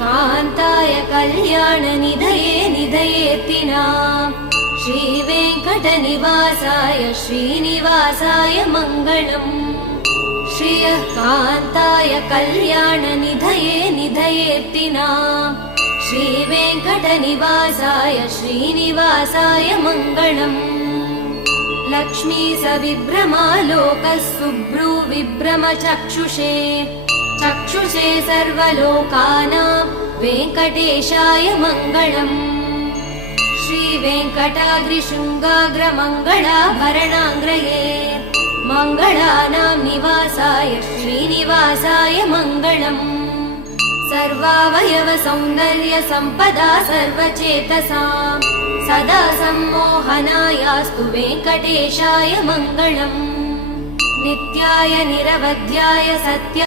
कान्ताय कल्याणनिधये निधयेत्तिनाम् श्रीवेङ्कटनिवासाय श्रीनिवासाय मङ्गलम् श्रियः कान्ताय कल्याणनिधये निधयेत्तिनाम् श्रीवेङ्कटनिवासाय श्रीनिवासाय मङ्गलम् लक्ष्मी सविभ्रमालोकः सुभ्रूविभ्रमचक्षुषे चक्षुषे सर्वलोकानां वेङ्कटेशाय मङ्गलम् श्रीवेङ्कटाद्रिशृङ्गाग्रमङ्गलाभरणाङ्ग्रये मङ्गलानां निवासाय श्रीनिवासाय मङ्गलम् सर्वावयव सौन्दर्य सम्पदा सर्वचेतसां सदा सम्मोहनायास्तु वेङ्कटेशाय मङ्गलम् नित्याय निरवध्याय सत्य